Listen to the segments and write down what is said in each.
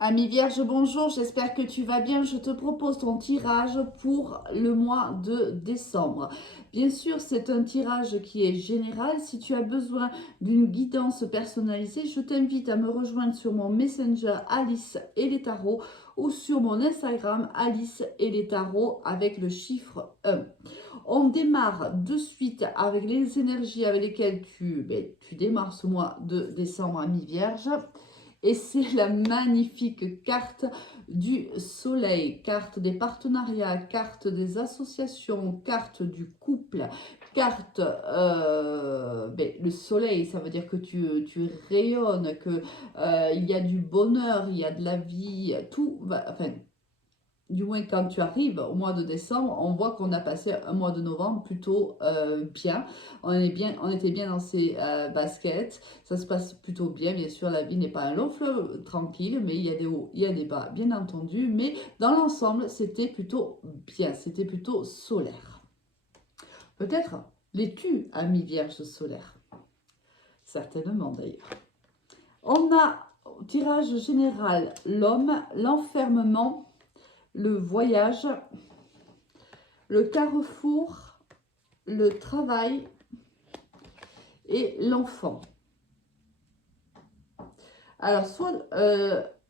Ami Vierge, bonjour, j'espère que tu vas bien. Je te propose ton tirage pour le mois de décembre. Bien sûr, c'est un tirage qui est général. Si tu as besoin d'une guidance personnalisée, je t'invite à me rejoindre sur mon Messenger Alice et les tarots ou sur mon Instagram Alice et les tarots avec le chiffre 1. On démarre de suite avec les énergies avec lesquelles tu démarres ce mois de décembre, ami Vierge. Et c'est la magnifique carte du soleil, carte des partenariats, carte des associations, carte du couple, carte le soleil, ça veut dire que tu rayonnes, que il y a du bonheur, il y a de la vie, tout va, enfin, du moins quand tu arrives au mois de décembre, on voit qu'on a passé un mois de novembre plutôt bien. On était bien dans ses baskets. Ça se passe plutôt bien. Bien sûr, la vie n'est pas un long fleuve tranquille, mais il y a des hauts, il y a des bas, bien entendu. Mais dans l'ensemble, c'était plutôt bien. C'était plutôt solaire. Peut-être l'es-tu, ami Vierge solaire? Certainement d'ailleurs. On a au tirage général l'homme, l'enfermement, le voyage, le carrefour, le travail et l'enfant. Alors, soit,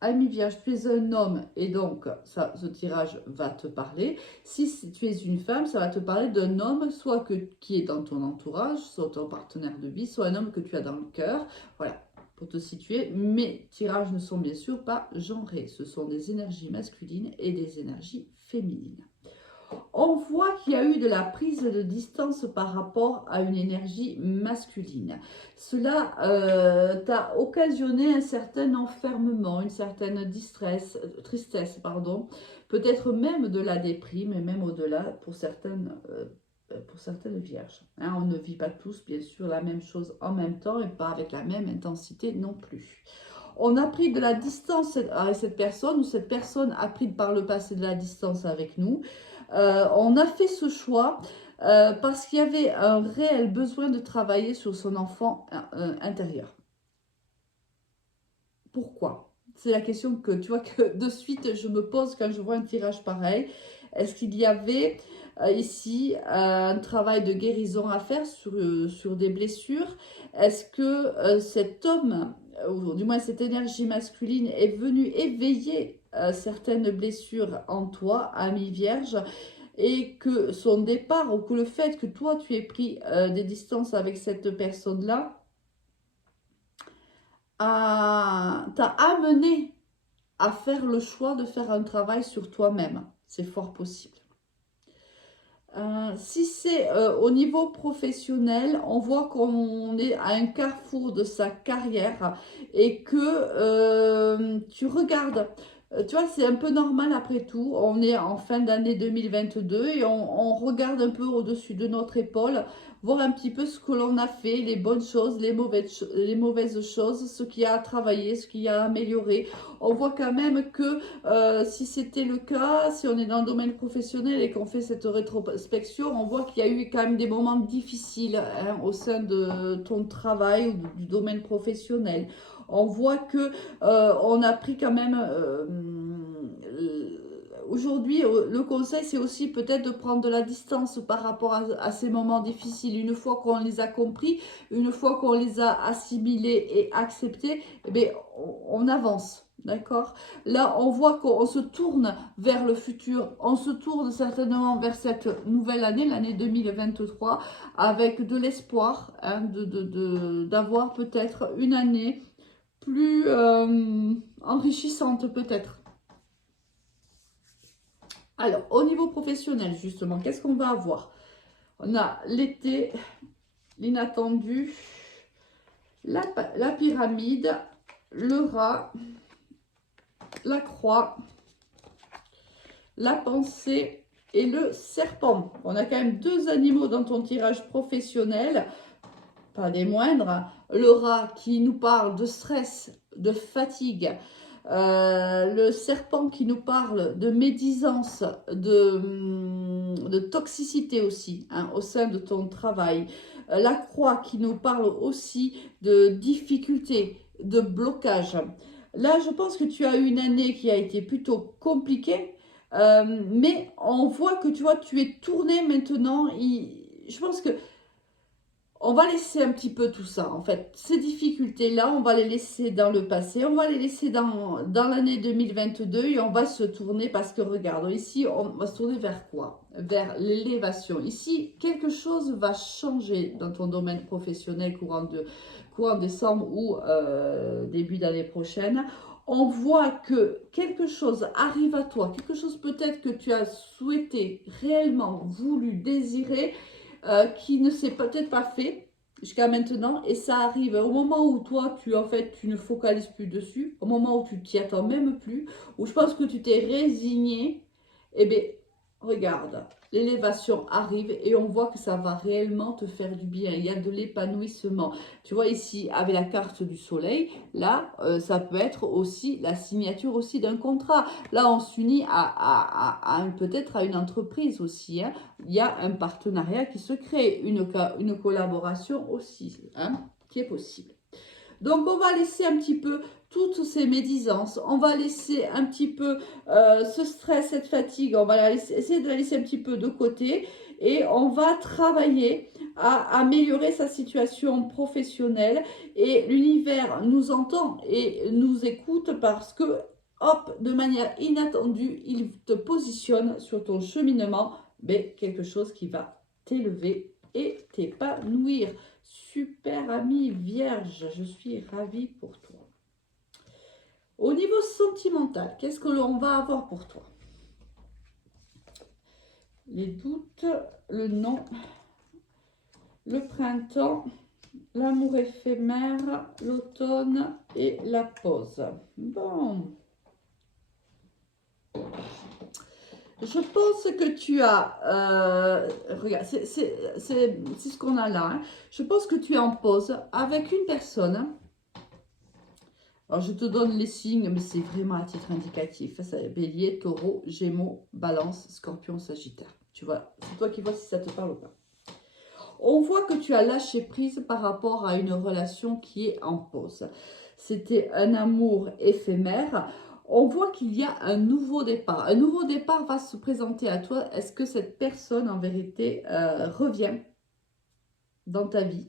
ami Vierge, tu es un homme et donc ce tirage va te parler. Si tu es une femme, ça va te parler d'un homme, soit qui est dans ton entourage, soit ton partenaire de vie, soit un homme que tu as dans le cœur. Voilà, pour te situer. Mes tirages ne sont bien sûr pas genrés. Ce sont des énergies masculines et des énergies féminines. On voit qu'il y a eu de la prise de distance par rapport à une énergie masculine. Cela t'a occasionné un certain enfermement, une certaine tristesse, peut-être même de la déprime et même au-delà pour certaines vierges. Hein, on ne vit pas tous, bien sûr, la même chose en même temps et pas avec la même intensité non plus. On a pris de la distance avec cette personne ou cette personne a pris par le passé de la distance avec nous. On a fait ce choix parce qu'il y avait un réel besoin de travailler sur son enfant intérieur. Pourquoi? C'est la question que tu vois que de suite je me pose quand je vois un tirage pareil. Est-ce qu'il y avait ici un travail de guérison à faire sur des blessures? Est-ce que cet homme, ou du moins cette énergie masculine, est venue éveiller certaines blessures en toi, ami vierge, et que son départ ou que le fait que toi tu aies pris des distances avec cette personne-là t'a amené à faire le choix de faire un travail sur toi-même. C'est fort possible. Si c'est au niveau professionnel, on voit qu'on est à un carrefour de sa carrière et que tu regardes. Tu vois, c'est un peu normal après tout. On est en fin d'année 2022 et on regarde un peu au-dessus de notre épaule, voir un petit peu ce que l'on a fait, les bonnes choses, les mauvaises choses, ce qui a travaillé, ce qui a amélioré. On voit quand même que si c'était le cas, si on est dans le domaine professionnel et qu'on fait cette rétrospection, on voit qu'il y a eu quand même des moments difficiles hein, au sein de ton travail ou du domaine professionnel. On voit que on a pris quand même aujourd'hui, le conseil, c'est aussi peut-être de prendre de la distance par rapport à ces moments difficiles. Une fois qu'on les a compris, une fois qu'on les a assimilés et acceptés, eh bien, on avance. D'accord? Là, on voit qu'on se tourne vers le futur, on se tourne certainement vers cette nouvelle année, l'année 2023, avec de l'espoir hein, d'avoir peut-être une année plus enrichissante peut-être. Alors, au niveau professionnel, justement, qu'est-ce qu'on va avoir? On a l'été, l'inattendu, la pyramide, le rat, la croix, la pensée et le serpent. On a quand même deux animaux dans ton tirage professionnel, pas des moindres. Le rat qui nous parle de stress, de fatigue. Le serpent qui nous parle de médisance, de toxicité aussi hein, au sein de ton travail. La croix qui nous parle aussi de difficultés, de blocage. Là, je pense que tu as eu une année qui a été plutôt compliquée, mais on voit que tu vois, tu es tourné maintenant. Je pense que on va laisser un petit peu tout ça, en fait. Ces difficultés-là, on va les laisser dans le passé, on va les laisser dans l'année 2022 et on va se tourner parce que regarde, ici, on va se tourner vers quoi? Vers l'élévation. Ici, quelque chose va changer dans ton domaine professionnel courant décembre ou début d'année prochaine. On voit que quelque chose arrive à toi, quelque chose peut-être que tu as souhaité, réellement voulu, désiré, qui ne s'est peut-être pas fait jusqu'à maintenant, et ça arrive au moment où toi tu en fait tu ne focalises plus dessus, au moment où tu t'y attends même plus, où je pense que tu t'es résigné. Eh bien regarde, l'élévation arrive et on voit que ça va réellement te faire du bien, il y a de l'épanouissement. Tu vois ici avec la carte du soleil, là ça peut être aussi la signature aussi d'un contrat. Là on s'unit peut-être à une entreprise aussi, hein. Il y a un partenariat qui se crée, une collaboration aussi, hein, qui est possible. Donc, on va laisser un petit peu toutes ces médisances, on va laisser un petit peu ce stress, cette fatigue, on va essayer de la laisser un petit peu de côté et on va travailler à améliorer sa situation professionnelle. Et l'univers nous entend et nous écoute parce que, hop, de manière inattendue, il te positionne sur ton cheminement, mais quelque chose qui va t'élever et t'épanouir. Super ami Vierge, je suis ravie pour toi. Au niveau sentimental, qu'est-ce que l'on va avoir pour toi? Les doutes, le non, le printemps, l'amour éphémère, l'automne et la pause. Bon. Je pense que tu as... regarde, c'est ce qu'on a là. Hein. Je pense que tu es en pause avec une personne. Alors, je te donne les signes, mais c'est vraiment à titre indicatif. Ça, Bélier, Taureau, Gémeaux, Balance, Scorpion, Sagittaire. Tu vois, c'est toi qui vois si ça te parle ou pas. On voit que tu as lâché prise par rapport à une relation qui est en pause. C'était un amour éphémère. On voit qu'il y a un nouveau départ. Un nouveau départ va se présenter à toi. Est-ce que cette personne, en vérité, revient dans ta vie?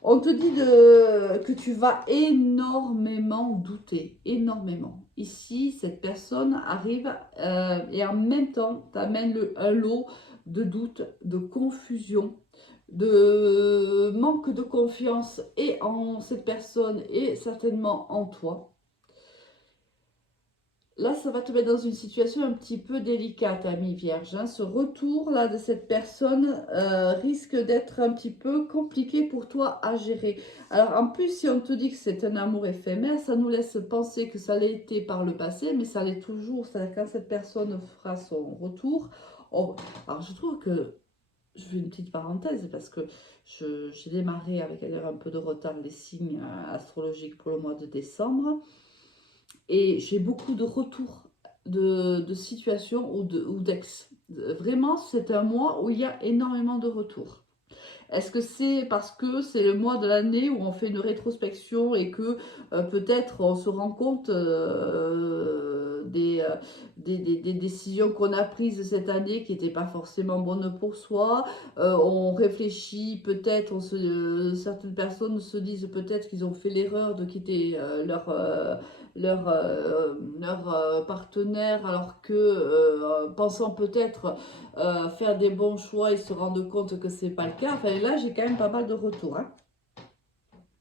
On te dit que tu vas énormément douter, énormément. Ici, cette personne arrive et en même temps t'amène un lot de doutes, de confusion, de manque de confiance et en cette personne et certainement en toi. Là, ça va te mettre dans une situation un petit peu délicate, ami Vierge. Hein. Ce retour-là de cette personne risque d'être un petit peu compliqué pour toi à gérer. Alors, en plus, si on te dit que c'est un amour éphémère, ça nous laisse penser que ça l'ait été par le passé, mais ça l'est toujours. C'est-à-dire quand cette personne fera son retour. Alors, je trouve que... Je fais une petite parenthèse parce que j'ai démarré avec un peu de retard les signes astrologiques pour le mois de décembre. Et j'ai beaucoup de retours de situations ou d'ex. Vraiment, c'est un mois où il y a énormément de retours. Est-ce que c'est parce que c'est le mois de l'année où on fait une rétrospection et que peut-être on se rend compte des décisions qu'on a prises cette année qui n'étaient pas forcément bonnes pour soi. On réfléchit peut-être, certaines personnes se disent peut-être qu'ils ont fait l'erreur de quitter leur partenaire alors que pensant peut-être faire des bons choix et se rendre compte que c'est pas le cas. Enfin là j'ai quand même pas mal de retours. Hein.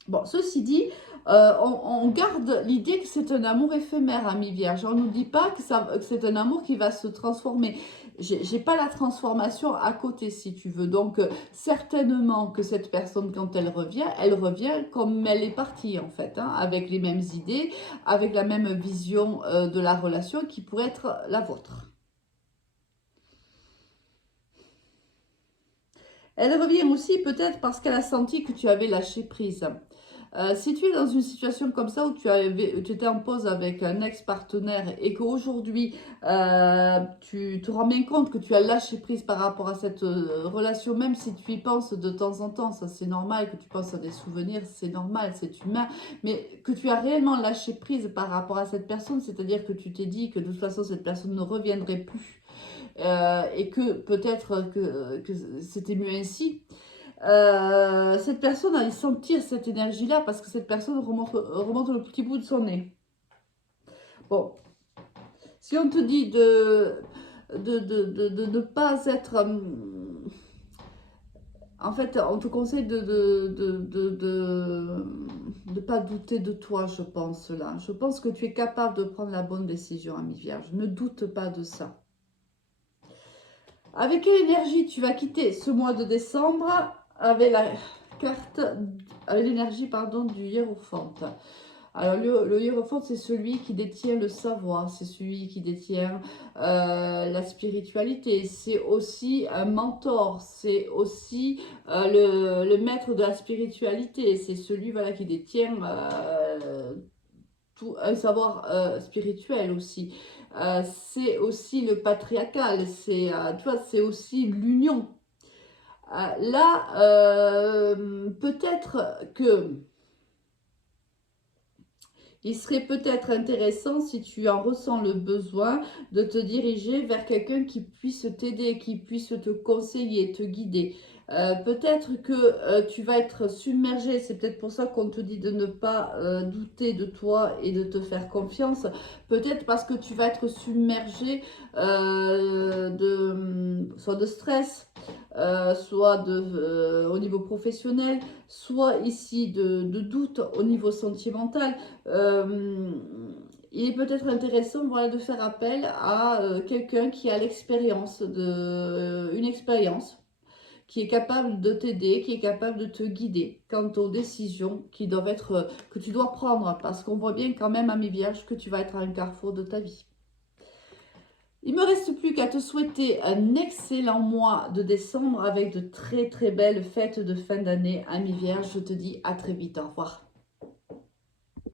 Bon, ceci dit, on garde l'idée que c'est un amour éphémère, ami Vierge. On ne nous dit pas que c'est un amour qui va se transformer. J'ai pas la transformation à côté, si tu veux. Donc, certainement que cette personne, quand elle revient comme elle est partie, en fait, hein, avec les mêmes idées, avec la même vision de la relation qui pourrait être la vôtre. Elle revient aussi peut-être parce qu'elle a senti que tu avais lâché prise. Si tu es dans une situation comme ça où tu étais en pause avec un ex-partenaire et qu'aujourd'hui tu te rends bien compte que tu as lâché prise par rapport à cette relation, même si tu y penses de temps en temps, ça c'est normal, que tu penses à des souvenirs, c'est normal, c'est humain, mais que tu as réellement lâché prise par rapport à cette personne, c'est-à-dire que tu t'es dit que de toute façon cette personne ne reviendrait plus et que peut-être que c'était mieux ainsi. Cette personne a sentir cette énergie-là parce que cette personne remonte le petit bout de son nez. Bon, si on te dit de ne pas être... en fait, on te conseille de pas douter de toi, je pense, là. Je pense que tu es capable de prendre la bonne décision, ami Vierge. Ne doute pas de ça. Avec quelle énergie tu vas quitter ce mois de décembre? Avec la carte, avec l'énergie, pardon, du Hiérophante. Alors, le Hiérophante, c'est celui qui détient le savoir, c'est celui qui détient la spiritualité. C'est aussi un mentor, c'est aussi le maître de la spiritualité. C'est celui, voilà, qui détient tout un savoir spirituel aussi. C'est aussi le patriarcal, tu vois, c'est aussi l'union. Là, peut-être que il serait peut-être intéressant, si tu en ressens le besoin, de te diriger vers quelqu'un qui puisse t'aider, qui puisse te conseiller, te guider. Peut-être que tu vas être submergé, c'est peut-être pour ça qu'on te dit de ne pas douter de toi et de te faire confiance. Peut-être parce que tu vas être submergé soit de stress, soit au niveau professionnel, soit ici de doute au niveau sentimental. Il est peut-être intéressant, voilà, de faire appel à quelqu'un qui a l'expérience une expérience, qui est capable de t'aider, qui est capable de te guider quant aux décisions qui doivent être, que tu dois prendre, parce qu'on voit bien quand même, ami Vierge, que tu vas être à un carrefour de ta vie. Il ne me reste plus qu'à te souhaiter un excellent mois de décembre avec de très très belles fêtes de fin d'année, ami Vierge. Je te dis à très vite, au revoir.